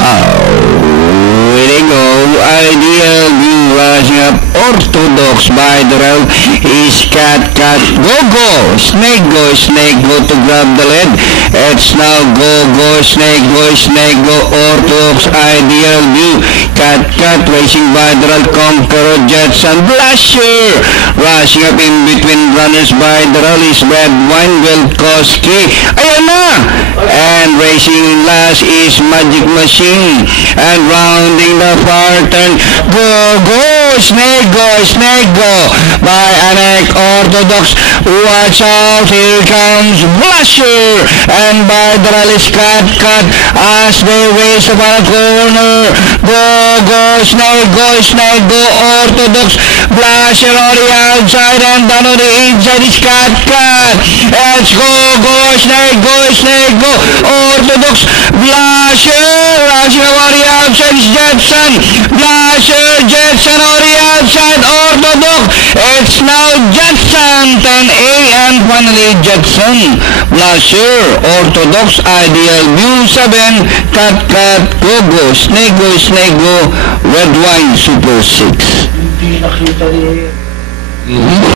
Winning go, Ideal View rising up, Orthodox by the round is Cat, go, Snake go to grab the lead. It's now go, Snake go, Orthodox, Ideal View, Cat, racing by the round, Conqueror, Jetson, Blasher, rushing up in between runners by the round is Red Wine, Wilkowski, ayan na! And racing last is Magic Machine, and rounding the far turn, go, Snake go, by Anek Orthodox, watch out, here comes Blusher, and by the rally's Cat, as they race upon a corner, go, Snake go, Orthodox, Blusher on the outside, and down on the inside is Cat, let's go, Snake go, Orthodox, Blusher, rushing on the outside is Jetson, Blusher, Jetson on the outside, Orthodox, it's now Jetson, 10A, and finally Jetson, Blusher, Orthodox, Ideal View, 7, Cat, go, Snake go, Red Wine, Super 6. Hindi nakita ni